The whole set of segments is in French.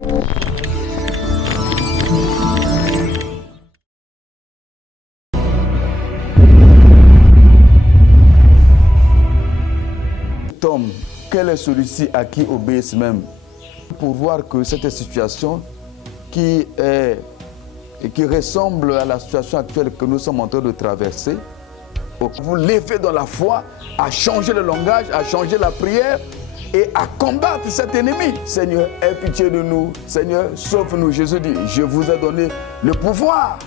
Tom, quel est celui-ci à qui obéissent même? Pour voir que cette situation qui ressemble à la situation actuelle que nous sommes en train de traverser, vous levez dans la foi à changer le langage, à changer la prière et à combattre cet ennemi. Seigneur, aie pitié de nous. Seigneur, sauve-nous. Jésus dit, je vous ai donné le pouvoir.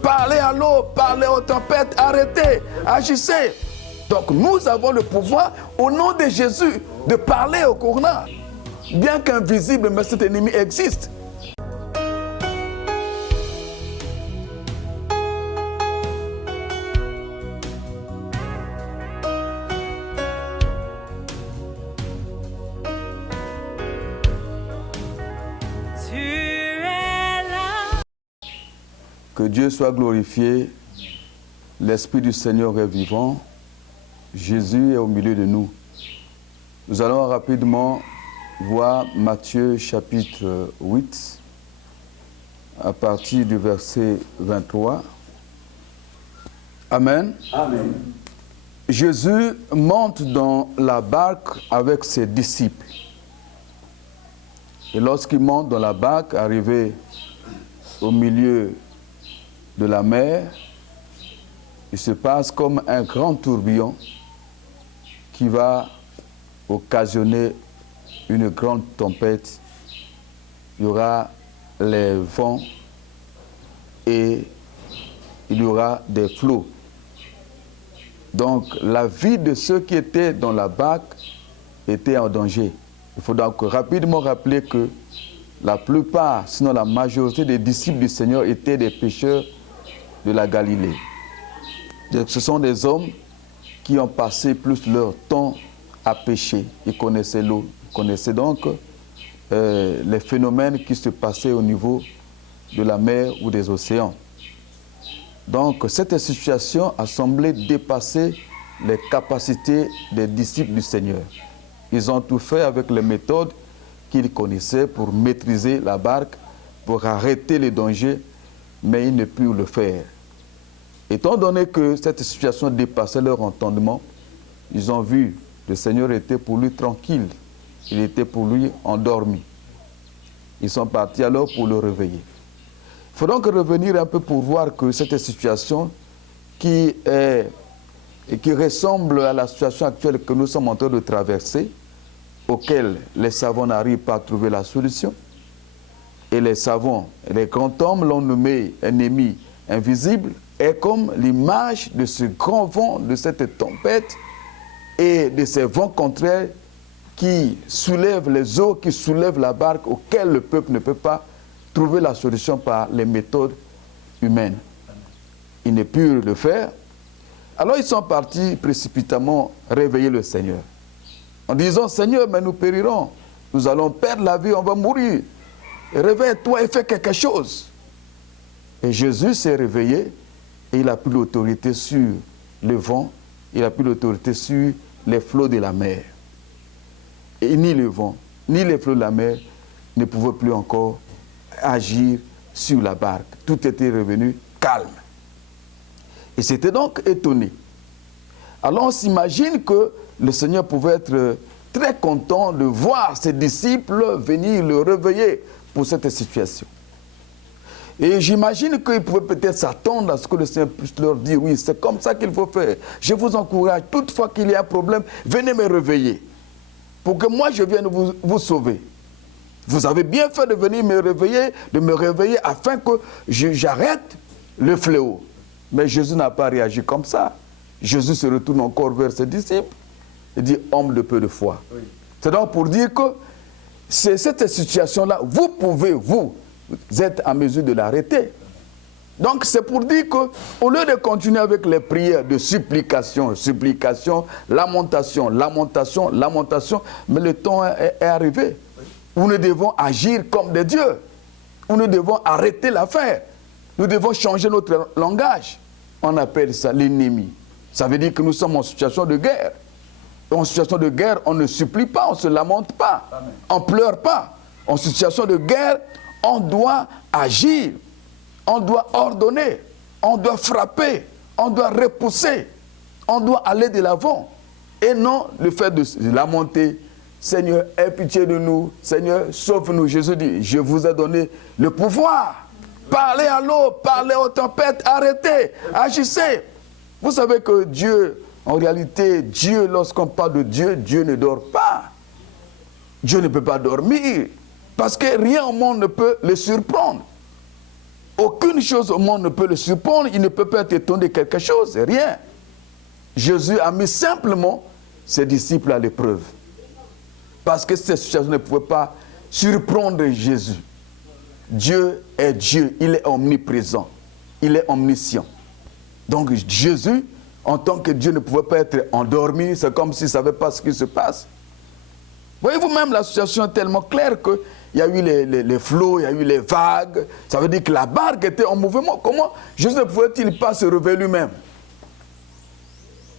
Parlez à l'eau, parlez aux tempêtes, arrêtez, agissez. Donc nous avons le pouvoir, au nom de Jésus, de parler au Corona. Bien qu'invisible, mais cet ennemi existe. Que Dieu soit glorifié, l'Esprit du Seigneur est vivant, Jésus est au milieu de nous. Nous allons rapidement voir Matthieu chapitre 8, à partir du verset 23. Amen. Amen. Jésus monte dans la barque avec ses disciples. Et lorsqu'il monte dans la barque, arrivé au milieu de la mer, il se passe comme un grand tourbillon qui va occasionner une grande tempête. Il y aura les vents et il y aura des flots. Donc la vie de ceux qui étaient dans la barque était en danger. Il faut donc rapidement rappeler que la plupart, sinon la majorité des disciples du Seigneur étaient des pécheurs de la Galilée. Donc, ce sont des hommes qui ont passé plus leur temps à pécher. Ils connaissaient l'eau, ils connaissaient donc les phénomènes qui se passaient au niveau de la mer ou des océans. Donc cette situation a semblé dépasser les capacités des disciples du Seigneur. Ils ont tout fait avec les méthodes qu'ils connaissaient pour maîtriser la barque, pour arrêter les dangers, mais ils ne purent le faire. Étant donné que cette situation dépassait leur entendement, ils ont vu que le Seigneur était pour lui tranquille, il était pour lui endormi. Ils sont partis alors pour le réveiller. Il faut donc revenir un peu pour voir que cette situation qui ressemble à la situation actuelle que nous sommes en train de traverser, auquel les savants n'arrivent pas à trouver la solution, et les savants, les grands hommes l'ont nommé ennemi invisible, est comme l'image de ce grand vent, de cette tempête et de ces vents contraires qui soulèvent les eaux, qui soulèvent la barque, auquel le peuple ne peut pas trouver la solution par les méthodes humaines. Ils ne purent le faire. Alors ils sont partis précipitamment réveiller le Seigneur, en disant, Seigneur, mais nous périrons, nous allons perdre la vie, on va mourir. Réveille-toi et fais quelque chose. Et Jésus s'est réveillé et il a pris l'autorité sur le vent, il a pris l'autorité sur les flots de la mer. Et ni le vent, ni les flots de la mer ne pouvaient plus encore agir sur la barque. Tout était revenu calme. Et c'était donc étonné. Alors on s'imagine que le Seigneur pouvait être très content de voir ses disciples venir le réveiller pour cette situation. Et j'imagine qu'ils pouvaient peut-être s'attendre à ce que le Seigneur puisse leur dire, oui, c'est comme ça qu'il faut faire. Je vous encourage, toutefois qu'il y ait un problème, venez me réveiller, pour que moi je vienne vous sauver. Vous avez bien fait de venir me réveiller afin que j'arrête le fléau. Mais Jésus n'a pas réagi comme ça. Jésus se retourne encore vers ses disciples et dit, homme de peu de foi. Oui. C'est donc pour dire que c'est cette situation-là, vous pouvez, vous êtes en mesure de l'arrêter. Donc c'est pour dire qu'au lieu de continuer avec les prières de supplication, lamentation, mais le temps est arrivé où nous devons agir comme des dieux, où nous devons arrêter l'affaire, nous devons changer notre langage. On appelle ça l'ennemi. Ça veut dire que nous sommes en situation de guerre. En situation de guerre, on ne supplie pas, on ne se lamente pas, Amen. On ne pleure pas. en situation de guerre, on doit agir, on doit ordonner, on doit frapper, on doit repousser, on doit aller de l'avant. Et non le fait de lamenter, Seigneur, aie pitié de nous, Seigneur, sauve-nous. Jésus dit, je vous ai donné le pouvoir. Parlez à l'eau, parlez aux tempêtes, arrêtez, agissez. Vous savez que Dieu, en réalité, Dieu, lorsqu'on parle de Dieu, Dieu ne dort pas. Dieu ne peut pas dormir, parce que rien au monde ne peut le surprendre. Aucune chose au monde ne peut le surprendre, il ne peut pas être étonné de quelque chose, rien. Jésus a mis simplement ses disciples à l'épreuve. Parce que cette situation ne pouvait pas surprendre Jésus. Dieu est Dieu, il est omniprésent, il est omniscient. Donc Jésus, en tant que Dieu, ne pouvait pas être endormi, c'est comme s'il ne savait pas ce qui se passe. Voyez-vous, même la situation est tellement claire qu'il y a eu les flots, il y a eu les vagues, ça veut dire que la barque était en mouvement. Comment Jésus ne pouvait-il pas se réveiller lui-même?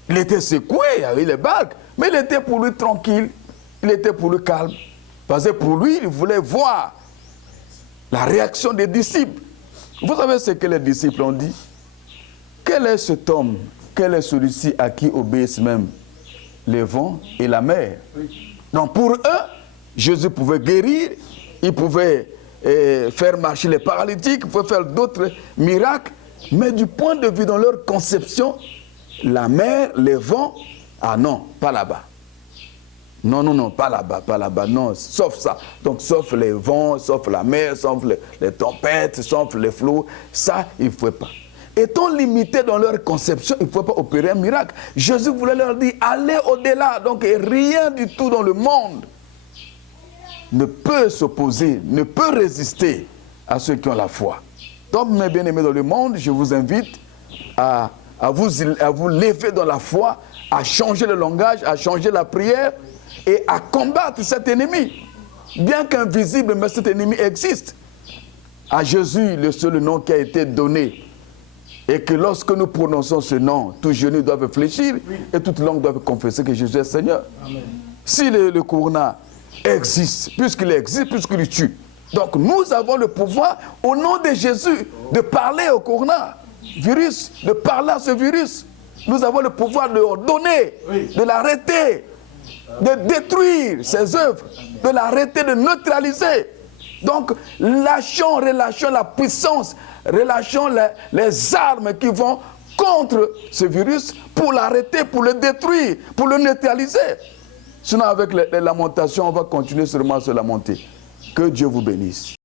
Il était secoué, il y avait les barques, mais il était pour lui tranquille, il était pour lui calme. Parce que pour lui, il voulait voir la réaction des disciples. Vous savez ce que les disciples ont dit? Quel est cet homme, quel est celui-ci à qui obéissent même les vents et la mer? Donc pour eux, Jésus pouvait guérir, il pouvait faire marcher les paralytiques, il pouvait faire d'autres miracles, mais du point de vue dans leur conception, la mer, les vents, ah non, pas là-bas. Non, non, non, pas là-bas, non, sauf ça. Donc, sauf les vents, sauf la mer, sauf les tempêtes, sauf les flots, ça, il ne pouvait pas. Étant limités dans leur conception, il ne pouvait pas opérer un miracle. Jésus voulait leur dire, allez au-delà. Donc, rien du tout dans le monde ne peut s'opposer, ne peut résister à ceux qui ont la foi. Donc, mes bien-aimés dans le monde, je vous invite à vous lever dans la foi, à changer le langage, à changer la prière, et à combattre cet ennemi. Bien qu'invisible, mais cet ennemi existe. À Jésus, le seul nom qui a été donné. Et que lorsque nous prononçons ce nom, tout genou doit fléchir et toute langue doit confesser que Jésus est Seigneur. Amen. Si le corona existe, puisqu'il tue, donc nous avons le pouvoir, au nom de Jésus, de parler au corona virus, de parler à ce virus. Nous avons le pouvoir de l'ordonner, de l'arrêter, de détruire ses œuvres, de l'arrêter, de neutraliser. Donc, relâchons la puissance, relâchons les armes qui vont contre ce virus pour l'arrêter, pour le détruire, pour le neutraliser. Sinon, avec les lamentations, on va continuer seulement à se lamenter. Que Dieu vous bénisse.